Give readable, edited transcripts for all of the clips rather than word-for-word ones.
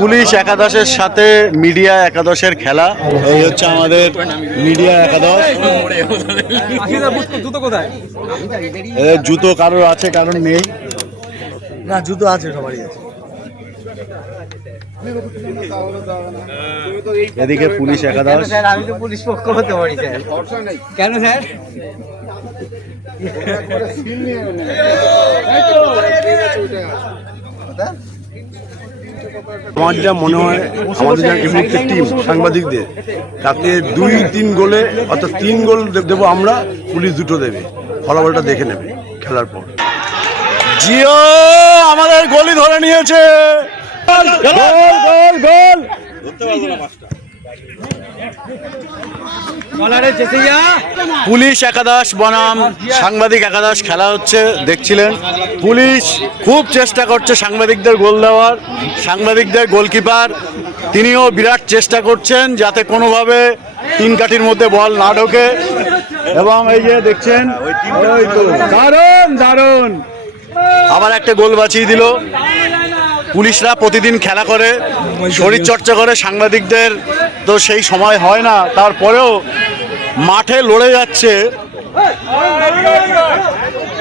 Police একাদশের সাথে media একাদশের খেলা। এই হচ্ছে আমাদের মিডিয়া একাদশ। জুতো কারোর আছে, কারোর নেই। না, জুতো আছে, সবারই আছে। এদিকে পুলিশ একাদশ। আমি তো পুলিশ পক্ষ হতে পারি স্যার। কেন স্যার? আমার যা মনে হয় আমাদের যা এই মুহূর্তে টিম সাংবাদিকদের, তাতে 2-3 গোলে অর্থাৎ 3 গোল দেবো আমরা, পুলিশ 2টো দেবে। ফলাফলটা দেখে নেবে খেলার পর। জিও আমাদের গোলি ধরে নিয়েছে। গোল গোল গোল। পুলিশ একাদশ বনাম সাংবাদিক একাদশ খেলা হচ্ছে, দেখছিলেন। পুলিশ খুব চেষ্টা করছে সাংবাদিকদের গোল দেওয়ার। সাংবাদিকদের গোলকিপার তিনিও বিরাট চেষ্টা করছেন যাতে কোনোভাবে 3 কাঠির মধ্যে বল না ঢোকে। এবং এই যে দেখছেন, দারুণ দারুণ আবার একটা গোল বাঁচিয়ে দিল। পুলিশরা প্রতিদিন খেলা করে, শরীর চর্চা করে, সাংবাদিকদের তো সেই সময় হয় না, তারপরেও মাঠে লড়ে যাচ্ছে।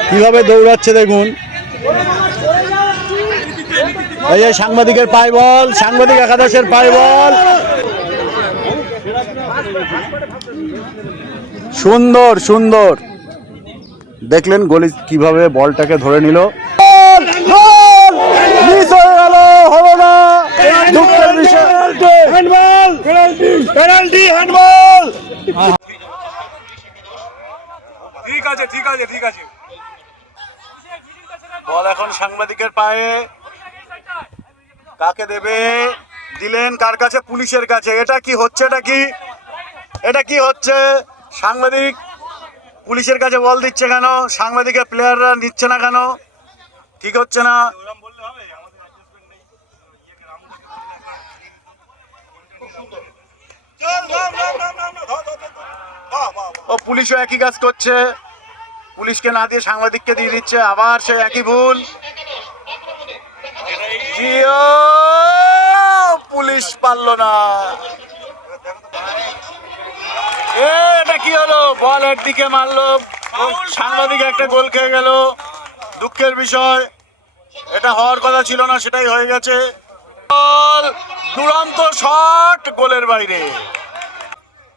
কিভাবে দৌড়াচ্ছে দেখুন। এই যে সাংবাদিকের পায় বল, সাংবাদিক একাদশের পায় বল। সুন্দর সুন্দর দেখলেন গোলি কিভাবে বলটাকে ধরে নিল। মিস হয়ে গেল, হলো না, দুঃখের বিষয়। Handball, penalty, handball. ঠিক আছে ঠিক আছে ঠিক আছে। বল এখন সাংবাদিকের পায়ে, কাকে দেবে? দিলেন কার কাছে? পুলিশের কাছে। এটা কি হচ্ছে? এটা কি হচ্ছে? সাংবাদিক পুলিশের কাছে বল দিচ্ছে কেন? সাংবাদিকের প্লেয়াররা নিচ্ছে না কেন? ঠিক হচ্ছে না। ও পুলিশও একই কাজ করছে, পুলিশকে না দিয়ে সাংবাদিককে দিয়ে দিচ্ছে। আবার সে একই ভুল। পুলিশ পারল না। এটা কি হলো? বলের দিকে মারলো, সাংবাদিক একটা গোল খেয়ে গেল। দুঃখের বিষয়, এটা হওয়ার কথা ছিল না, সেটাই হয়ে গেছে। দুরন্ত শট, গোলের বাইরে।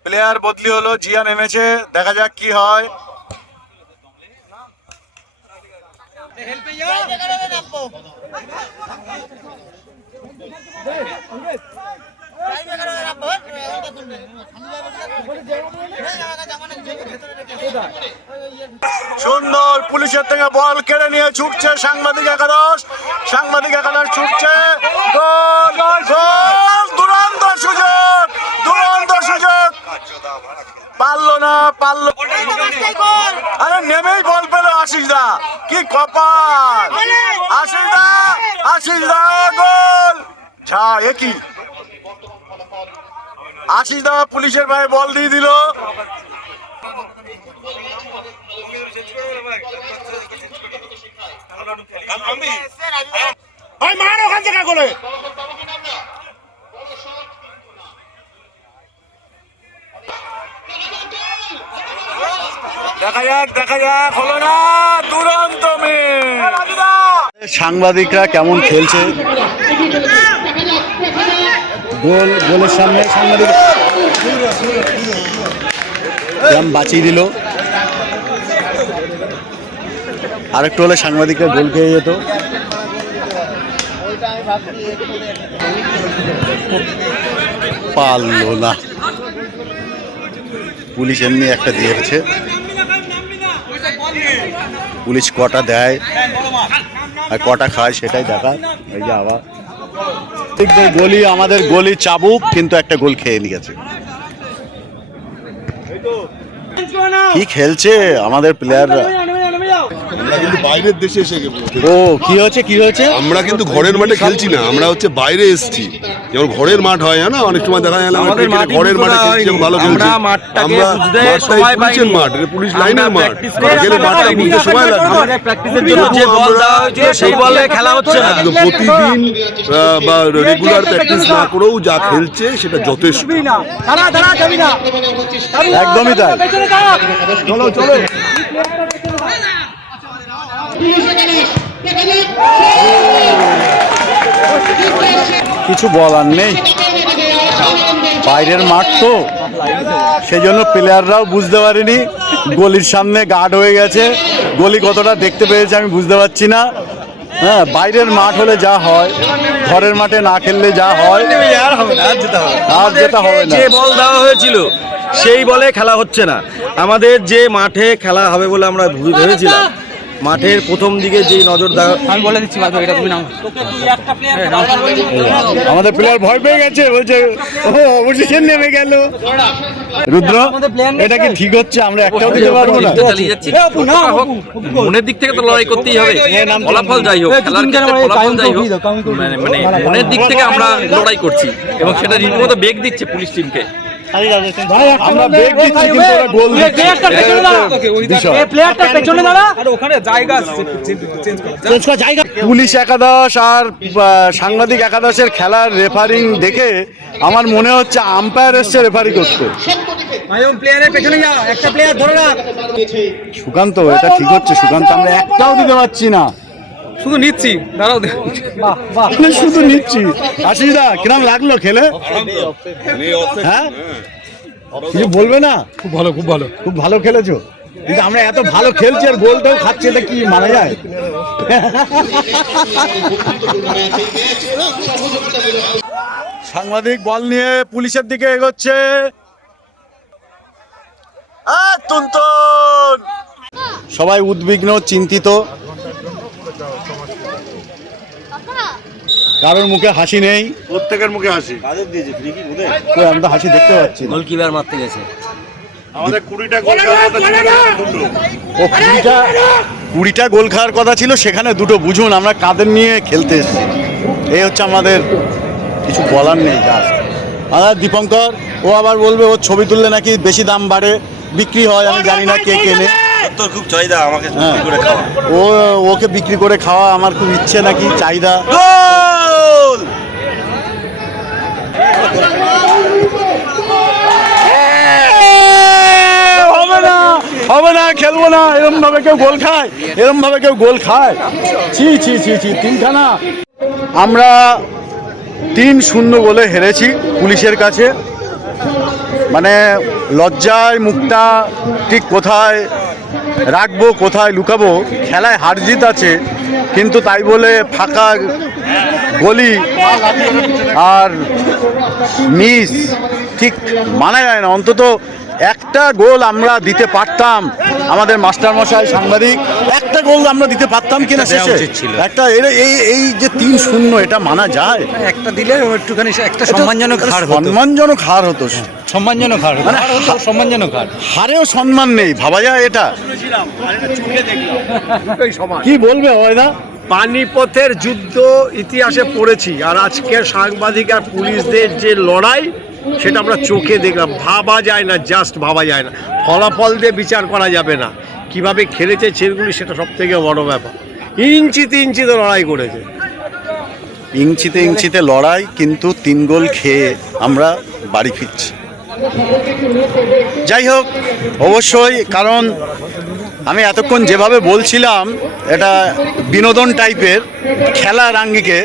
প্লেয়ার বদলি হলো, জিয়া নেমেছে, দেখা যাক কি হয়। সুন্দর, পুলিশের থেকে বল কেড়ে নিয়ে ছুটছে সাংবাদিক একাদশ। সাংবাদিক একাদশ ছুটছে, গোল গোল, দুরন্ত সুযোগ, দুরন্ত সুযোগ। পারলো না, পারলো। আরে নেমেই বল পেল আশিস দা, কি কপাল! আশিস দা গোল। ছা, এ কি? আশিস দা পুলিশের ভাই বল দিয়ে দিল। দেখা যাক, হলো না, দুরন্ত মিস। সাংবাদিকরা কেমন খেলছে, গোলের সামনে সাংবাদিক বাঁচিয়ে দিল। আরেকটু হলে সাংবাদিকরা গোল খেয়ে যেত। পারলো না, পুলিশ এমনি একটা দিয়েছে। পুলিশ কটা দেয় আর কটা খায় সেটাই দেখা। এই যে আবার গোলি, আমাদের গোলি চাবুক, কিন্তু একটা গোল খেয়ে নিয়েছে। কি খেলছে আমাদের প্লেয়াররা! আমরা কিন্তু বাইরের দেশে এসে গেছি। ও কি হয়েছে কি হয়েছে? আমরা কিন্তু ঘরের মাঠে খেলছি না, আমরা হচ্ছে বাইরে এসেছি। যেমন ঘরের মাঠ হয় না, অনেক সময় দেখা যায় না আমরা ক্রিকেটে ঘরের মাঠে খেলছি, ভালো খেলছি। আমরা মাঠটাকে আমরা বুঝতে মাঠটাই সময় পুলিশের পাইনি। মাঠ, এটা পুলিশ লাইনের মাঠ। practice করে গেলে মাঠটা বুঝতে সময় লাগে। প্র্যাকটিসের জন্য যে বল দেওয়া হয়েছিল সেই বলে খেলা হচ্ছে না। একদম প্রতিদিন বা রেগুলার প্র্যাকটিস না করেও যা খেলছে সেটা যথেষ্ট। একদমই তাই। চলো চলো। কিছু বলার নেই, বাইরের মাঠ তো, সেই জন্য প্লেয়াররাও বুঝতে পারেনি। গলির সামনে গার্ড হয়ে গেছে, গলি কতটা দেখতে পেয়েছে আমি বুঝতে পারছি না। হ্যাঁ, বাইরের মাঠ হলে যা হয়, ঘরের মাঠে না খেললে যা হয়, আর যেটা হবে না। যে বল দেওয়া হয়েছিল সেই বলে খেলা হচ্ছে না। আমাদের যে মাঠে খেলা হবে বলে আমরা ভেবেছিলাম, মাঠের প্রথম দিকে যে নজর দেওয়া, আমি বলে দিচ্ছি এটা তুমি নাও। আমাদের প্লেয়ার ভয় পেয়ে গেছে, বলছে ও অবশেষে নেমে গেল। রুদ্র, এটা কি ঠিক হচ্ছে? আমরা একটাও দিতে পারবো না। চালিয়ে যাচ্ছি। মনের দিক থেকে তো লড়াই করতেই হবে, ফলাফল যাই হোক, খেলার ক্ষেত্রে ফলাফল যাই হোক, মানে মনের দিক থেকে আমরা লড়াই করছি এবং সেটা রীতিমতো বেগ দিচ্ছে পুলিশ টিমকে। আমরা বেগ দিচ্ছি কিন্তু ওরা গোল দিচ্ছে। পুলিশ একাদশ আর সাংবাদিক একাদশের খেলার রেফারিং দেখে আমার মনে হচ্ছে আম্পায়ার এসছে রেফারি করতে। সুকান্ত, এটা ঠিক হচ্ছে? সুকান্ত, আমরা একটাও দিতে পারছি না, শুধু নিচ্ছি, দাঁড়াও শুধু নিচ্ছি। আশিসদা, কিরম লাগলো খেলে? হ্যাঁ, কিছু বলবে না? খুব ভালো, খুব ভালো, খুব ভালো খেলেছো, কিন্তু আমরা এত ভালো খেলছি আর গোলটাও খাচ্ছি, এটা কি মানা যায়? সাংবাদিক বল নিয়ে পুলিশের দিকে এগোচ্ছে। সবাই উদ্বিগ্ন, চিন্তিত, কারোর মুখে হাসি নেই। প্রত্যেকের মুখে হাসি। কই, আমি তো হাসি দেখতে পাচ্ছি না। গোলকিপার মারতে গেছে। আমাদের 20টা গোল খাওয়ার কথা ছিল, দুটো। ও 20টা গোল খাওয়ার কথা ছিল, সেখানে দুটো। বুঝুন আমরা কাদের নিয়ে খেলতে এসেছি। এই হচ্ছে আমাদের, কিছু বলার নেই। জাস্ট দীপঙ্কর, ও আবার বলবে ওর ছবি তুললে নাকি বেশি দাম বাড়ে, বিক্রি হয়, আমি জানি না কে কেনে। তোর খুব চাহিদা আমাকে হ্যাঁ, বিক্রি করে খাওয়া। ওকে বিক্রি করে খাওয়া আমার খুব ইচ্ছে নাকি, চাহিদা। গোল! হবে না, খেলবো না। এরম ভাবে কেউ গোল খায়? এরম ভাবে কেউ গোল খায়? ছি ছি ছি ছি, তিনখানা। আমরা 3-0 গোলে হেরেছি পুলিশের কাছে। মানে লজ্জায় মুখটা ঠিক কোথায় রাখবো, কোথায় লুকাবো। খেলায় হার জিত আছে, কিন্তু তাই বলে ফাঁকা গলি আর মিস ঠিক মানা যায় না। অন্তত একটা গোল আমরা দিতে পারতাম। আমাদের মাস্টারমশাই সাংবাদিক, একটা গোল আমরা দিতে পারতাম কিনা শেষে। একটা এই যে 3-0, এটা মানা যায়? একটা দিলে একটুখানি একটা সম্মানজনক হার হতো। সম্মানজনক হার হতো, সম্মানজনক হার, মানে সম্মানজনক হার। হারেও সম্মান নেই, ভাবা যায় এটা? কি বলবে হয় না? পানিপথের যুদ্ধ ইতিহাসে পড়েছি, আর আজকের সাংবাদিক আর পুলিশদের যে লড়াই, সেটা আমরা চোখে দেখলাম। ভাবা যায় না, জাস্ট ভাবা যায় না। ফলাফল দিয়ে বিচার করা যাবে না, কিভাবে খেলেছে ছেলেগুলি, সেটা সব থেকে বড় ব্যাপার। ইঞ্চিতে ইঞ্চিতে লড়াই করেছে, ইঞ্চিতে ইঞ্চিতে লড়াই, কিন্তু 3 গোল খেয়ে আমরা বাড়ি ফিরছি। যাই হোক, অবশ্যই, কারণ আমি এতক্ষণ যেভাবে বলছিলাম এটা বিনোদন টাইপের, খেলার আঙ্গিকে,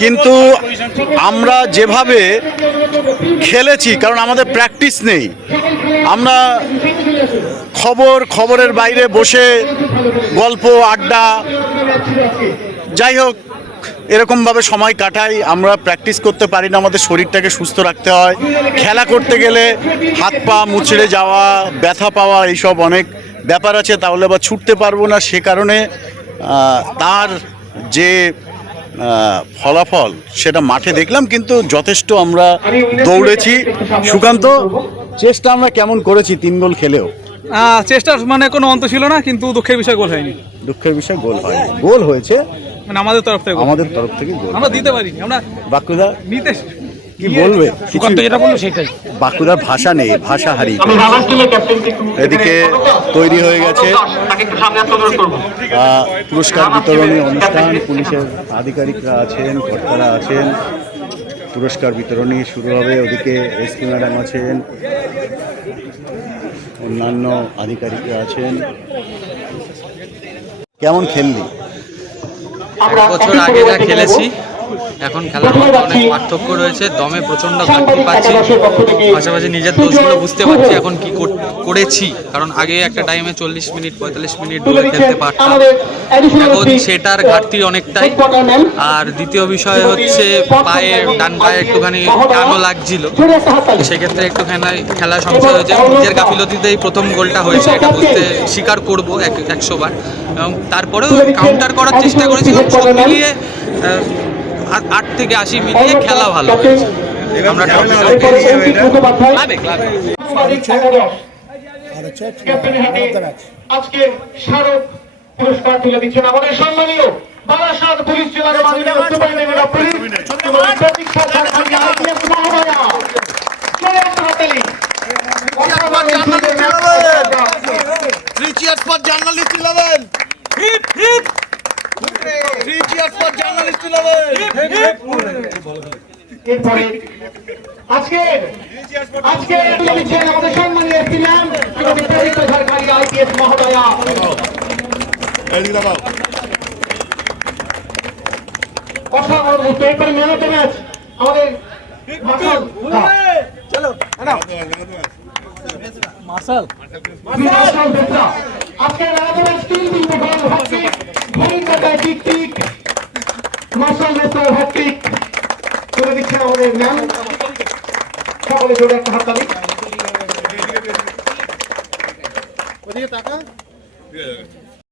কিন্তু আমরা যেভাবে খেলেছি, কারণ আমাদের প্র্যাকটিস নেই, আমরা খবরের বাইরে বসে গল্প আড্ডা, যাই হোক এরকমভাবে সময় কাটাই। আমরা প্র্যাকটিস করতে পারি না, আমাদের শরীরটাকে সুস্থ রাখতে হয়। খেলা করতে গেলে হাত পা মুচড়ে যাওয়া, ব্যথা পাওয়া, এইসব অনেক ব্যাপার আছে, তাহলে আবার ছুটতে পারবো না। সে কারণে তার যে ফলাফল সেটা মাঠে দেখলাম, কিন্তু যথেষ্ট আমরা দৌড়েছি। সুকান্ত, চেষ্টা আমরা কেমন করেছি 3 গোল খেলেও? চেষ্টার মানে কোনো অন্ত ছিল না, কিন্তু দুঃখের বিষয় গোল হয়নি। দুঃখের বিষয় গোল হয়নি। গোল হয়েছে মানে আমাদের তরফ থেকে আমাদের তরফ থেকে গোল। আমরা দিতে পারিনি, আমরা বাঁকুড়া নিতে কি বলবে? সুকান্ত যেটা বললো সেটাই। বাঁকুড়ার ভাষা নেই, ভাষা হারিয়ে এদিকে তৈরি হয়ে গেছে পুরস্কার বিতরণী অনুষ্ঠান। পুলিশের আধিকারিকরা আছেন, কর্তারা আছেন, পুরস্কার বিতরণী শুরু হবে। ওদিকে এসপি ম্যাডাম আছেন, অন্যান্য আধিকারিকরা আছেন। কেমন খেললি? বছর আগে যা খেলেছি এখন খেলার মধ্যে অনেক পার্থক্য রয়েছে। দমে প্রচণ্ড ঘাটতি পাচ্ছি, পাশাপাশি নিজের দোষগুলো বুঝতে পারছি এখন কি করেছি। কারণ আগে একটা টাইমে 40 মিনিট 45 মিনিট দৌড়ে খেলতে পারতাম, এখন সেটার ঘাটতি অনেকটাই। আর দ্বিতীয় বিষয় হচ্ছে ডান পায়ে একটুখানি টানও লাগছিল, সেক্ষেত্রে একটু খেলা সংশয় হয়েছে। নিজের গাফিলতিতেই প্রথম গোলটা হয়েছে, এটা বুঝতে স্বীকার করবো 100 বার। এবং তারপরেও কাউন্টার করার চেষ্টা করেছিলাম। সব মিলিয়ে 8 থেকে 80 মিলিয়ে খেলা ভালো হয়েছে। আমরা আজকে স্মারক পুরস্কার তুলে দিচ্ছেন আমাদের সম্মানীয় বারাসাত পুলিশ জেলার মাননীয় সুপারিনটেন্ডেন্ট অফ পুলিশ প্রতীক্ষা সরকারি আইপিএস মহোদয়া। এরপরে আজকে তুলে দিচ্ছেন আমাদের সম্মানীয় এসপি ম্যাম প্রতীক্ষা সরকারি আইপিএস মহোদয়া। অসাধারণ এরপরে ম্যান অফ দ্য ম্যাচ আমাদের মার্শাল বেসরা। আজকে ম্যান অফ দ্য ম্যাচ 3 দিন গোল হ্যাটট্রিক, ঘড়ির কাঁটায় টিক মার্শাল বেসরা হ্যাটট্রিক তুলে দিচ্ছেন আমাদের ম্যান। সকলে জোরে একটা হাততালি। ওদিকে তাকা।